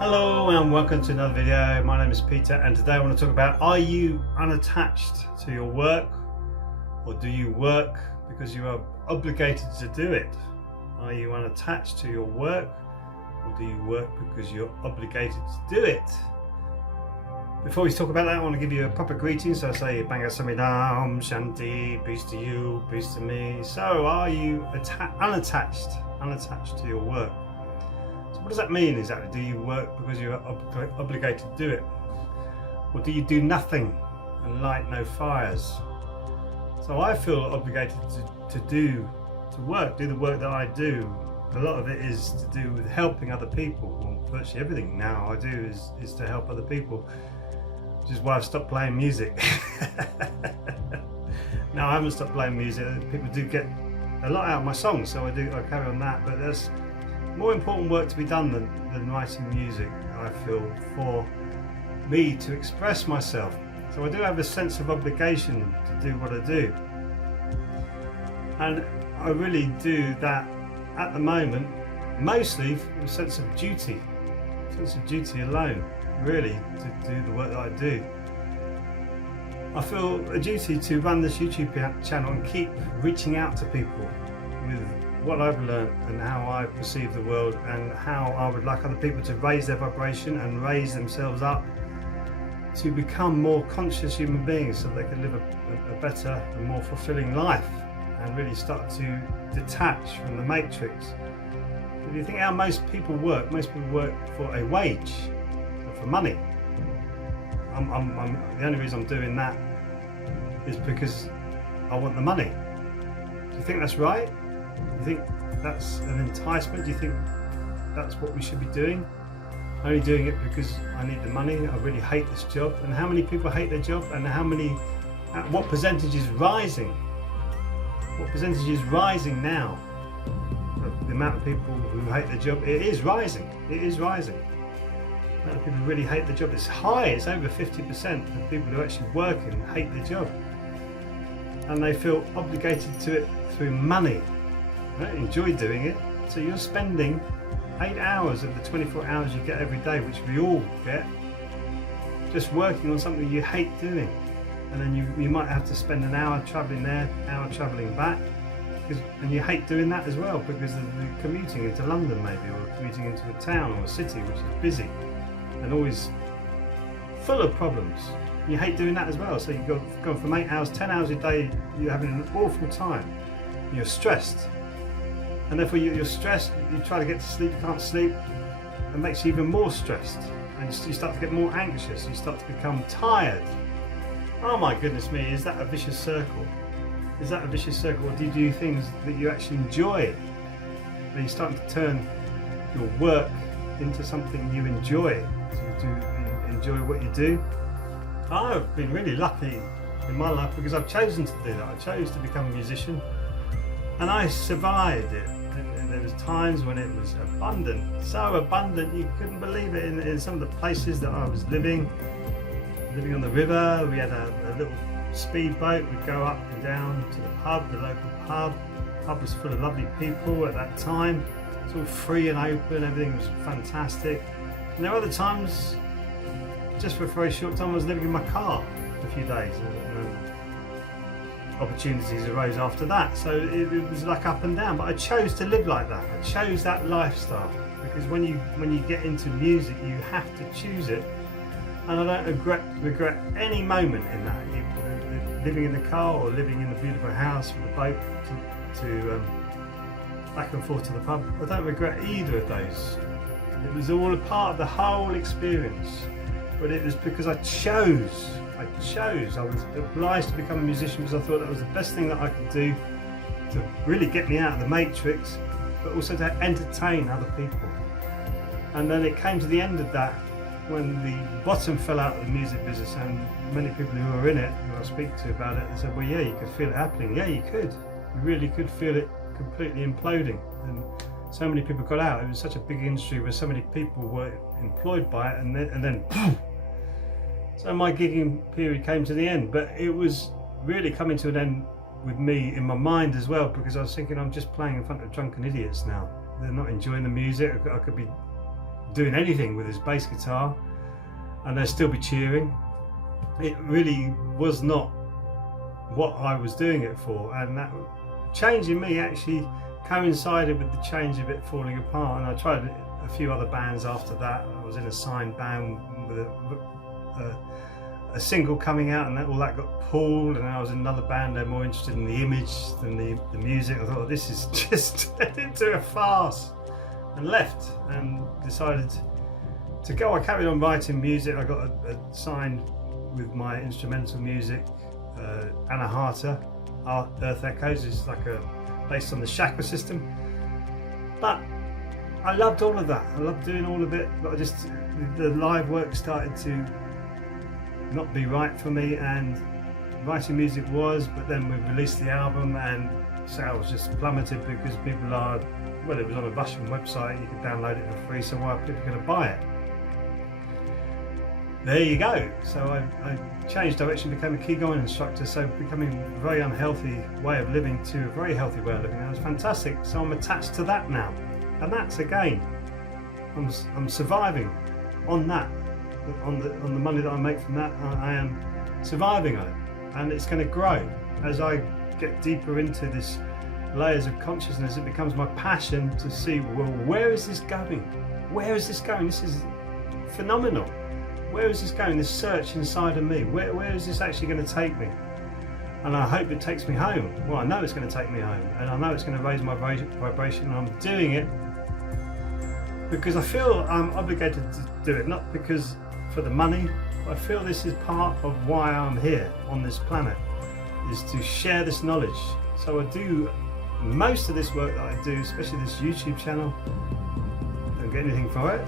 Hello and welcome to another video. My name is Peter and today I want to talk about, are you unattached to your work, or do you work because you are obligated to do it? Are you unattached to your work, or do you work because you're obligated to do it? Before we talk about that, I want to give you a proper greeting. So I say Banga Samidam, Shanti, peace to you, peace to me. So are you unattached to your work? So what does that mean exactly? Do you work because you're obligated to do it? Or do you do nothing and light no fires? So I feel obligated to do the work that I do. A lot of it is to do with helping other people. Well, virtually everything now I do is to help other people, which is why I've stopped playing music. No, I haven't stopped playing music. People do get a lot out of my songs, so I carry on that, but there's more important work to be done than writing music, I feel, for me to express myself. So I do have a sense of obligation to do what I do, and I really do that at the moment mostly with a sense of duty alone, really, to do the work that I do. I feel a duty to run this YouTube channel and keep reaching out to people with what I've learned and how I perceive the world, and how I would like other people to raise their vibration and raise themselves up to become more conscious human beings, so they can live a better and more fulfilling life and really start to detach from the matrix. If you think how most people work for a wage, for money. The only reason I'm doing that is because I want the money. Do you think that's right? Do you think that's an enticement? Do you think that's what we should be doing? Only doing it because I need the money? I really hate this job. And how many people hate their job? And what percentage is rising? What percentage is rising now? The amount of people who hate their job, it is rising. It is rising. The amount of people who really hate their job, it's high. It's over 50% of people who actually work and hate their job. And they feel obligated to it through money. They don't enjoy doing it. So you're spending 8 hours of the 24 hours you get every day, which we all get, just working on something you hate doing. And then you might have to spend an hour travelling there, an hour travelling back, and you hate doing that as well because of the commuting into London maybe, or commuting into a town or a city which is busy and always full of problems. You hate doing that as well, so you go from 8 hours, 10 hours a day, you're having an awful time. You're stressed, and therefore you're stressed. You try to get to sleep, you can't sleep. It makes you even more stressed, and you start to get more anxious. You start to become tired. Oh my goodness me, is that a vicious circle? Is that a vicious circle? Or do you do things that you actually enjoy? Are you starting to turn your work into something you enjoy? Do you enjoy what you do? I've been really lucky in my life because I've chosen to do that. I chose to become a musician, and I survived it. And there was times when it was abundant, so abundant you couldn't believe it. In some of the places that I was living on the river, we had a little speedboat. We'd go up and down to the pub, the local pub. The pub was full of lovely people at that time. It's all free and open, everything was fantastic. And there were other times, just for a very short time, I was living in my car for a few days. And opportunities arose after that. So it was like up and down, but I chose to live like that. I chose that lifestyle because when you get into music, you have to choose it. And I don't regret any moment in that. Living in the car or living in the beautiful house with a boat to back and forth to the pub. I don't regret either of those. It was all a part of the whole experience. But it was because I chose. I was obliged to become a musician because I thought that was the best thing that I could do to really get me out of the matrix, but also to entertain other people. And then it came to the end of that, when the bottom fell out of the music business, and many people who were in it, who I speak to about it, they said, well, yeah, you could feel it happening. Yeah, you could. You really could feel it completely imploding. And so many people got out. It was such a big industry where so many people were employed by it, and then so my gigging period came to the end. But it was really coming to an end with me in my mind as well, because I was thinking, I'm just playing in front of drunken idiots now. They're not enjoying the music. I could be doing anything with his bass guitar, and they'd still be cheering. It really was not what I was doing it for, and that change in me actually coincided with the change of it falling apart. And I tried a few other bands after that. I was in a signed band with a single coming out, and all that got pulled, and I was in another band. They're more interested in the image than the music. I thought, this is just into a farce, and left and decided to go. I carried on writing music. I got signed with my instrumental music, Anahata, Earth Echoes. It's like based on the chakra system. But I loved all of that. I loved doing all of it, but the live work started to not be right for me, and writing music was, but then we released the album and sales just plummeted because people are, well, it was on a Russian website, you could download it for free, so why are people going to buy it? There you go. So I changed direction, became a Qigong instructor, so becoming a very unhealthy way of living to a very healthy way of living. That was fantastic. So I'm attached to that now, and that's again, I'm surviving on that. On the money that I make from that, I am surviving on it, and it's going to grow as I get deeper into this layers of consciousness. It becomes my passion to see, well, where is this going? Where is this going? This is phenomenal. Where is this going? This search inside of me. Where is this actually going to take me? And I hope it takes me home. Well, I know it's going to take me home, and I know it's going to raise my vibration, and I'm doing it because I feel I'm obligated to do it, not because for the money. I feel this is part of why I'm here on this planet, is to share this knowledge. So I do most of this work that I do, especially this YouTube channel. Don't get anything for it.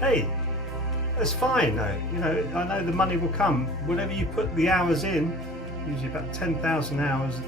Hey, that's fine though. You know, I know the money will come. Whatever you put the hours in, usually about 10,000 hours,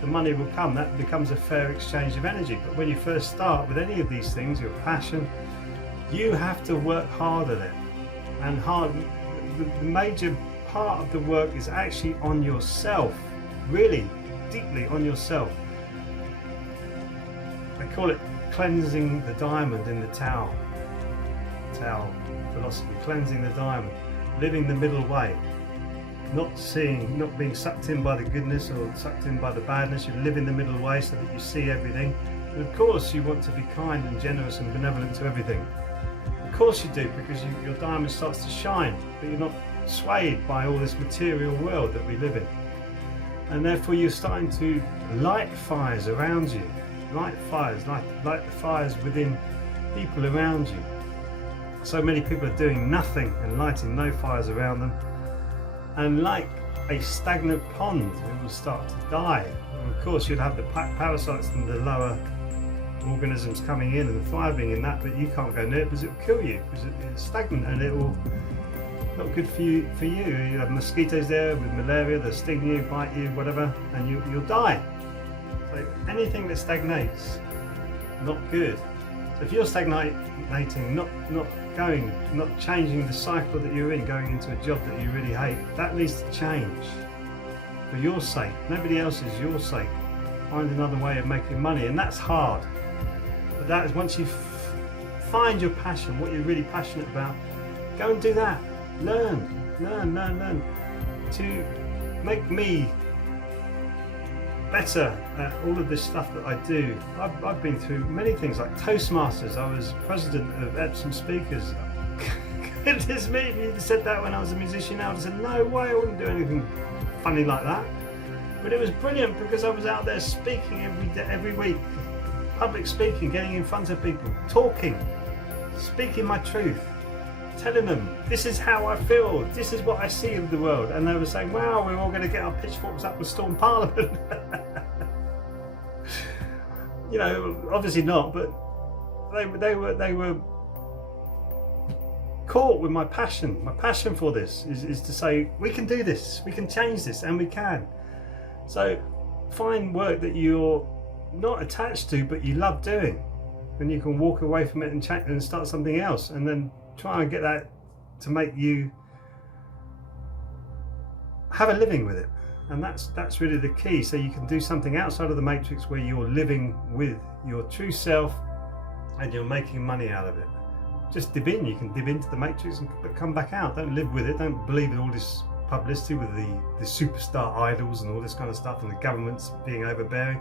the money will come. That becomes a fair exchange of energy. But when you first start with any of these things, your passion, you have to work hard at it. And the major part of the work is actually on yourself, really deeply on yourself. I call it cleansing the diamond in the Tao philosophy, cleansing the diamond, living the middle way, not being sucked in by the goodness or sucked in by the badness. You live in the middle way so that you see everything. And of course you want to be kind and generous and benevolent to everything. Of course you do, because your diamond starts to shine, but you're not swayed by all this material world that we live in. And therefore you're starting to light fires around you, light the fires within people around you. So many people are doing nothing and lighting no fires around them, and like a stagnant pond, it will start to die. And of course you'll have the parasites and the lower organisms coming in and thriving in that, but you can't go near it because it will kill you, because it's stagnant and it will not good for you. You have mosquitoes there with malaria, they'll sting you, bite you, whatever, and you'll die. So anything that stagnates, not good. So if you're stagnating, not changing the cycle that you're in, going into a job that you really hate, that needs to change for your sake, nobody else's, your sake. Find another way of making money, and that's hard. But that is, once you find your passion, what you're really passionate about, go and do that. Learn to make me better at all of this stuff that I do. I've been through many things, like Toastmasters. I was president of Epsom Speakers. Goodness me, if you'd said that when I was a musician, I would have said, no way, I wouldn't do anything funny like that. But it was brilliant because I was out there speaking every week, public speaking, getting in front of people, talking, speaking my truth, telling them this is how I feel, this is what I see of the world, and they were saying, wow, we're all going to get our pitchforks up and storm Parliament. You know, obviously not, but they were caught with my passion. My passion for this is to say, we can do this, we can change this, and we can. So find work that you're not attached to but you love doing, and you can walk away from it and start something else, and then try and get that to make you have a living with it. And that's really the key. So you can do something outside of the matrix where you're living with your true self and you're making money out of it. Just dip in. You can dip into the matrix and come back out. Don't live with it. Don't believe in all this publicity with the superstar idols and all this kind of stuff, and the governments being overbearing.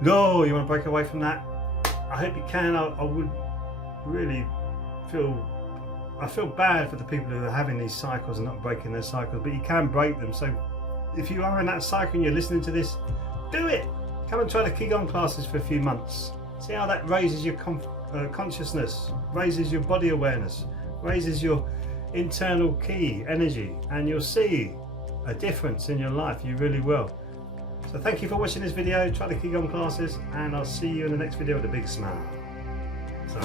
No, you want to break away from that? I hope you can. I would really I feel bad for the people who are having these cycles and not breaking their cycles, but you can break them. So if you are in that cycle and you're listening to this, do it. Come and try the Qigong classes for a few months. See how that raises your consciousness, raises your body awareness, raises your internal ki energy, and you'll see a difference in your life. You really will. So thank you for watching this video. Try the Qigong classes, and I'll see you in the next video with a big smile. So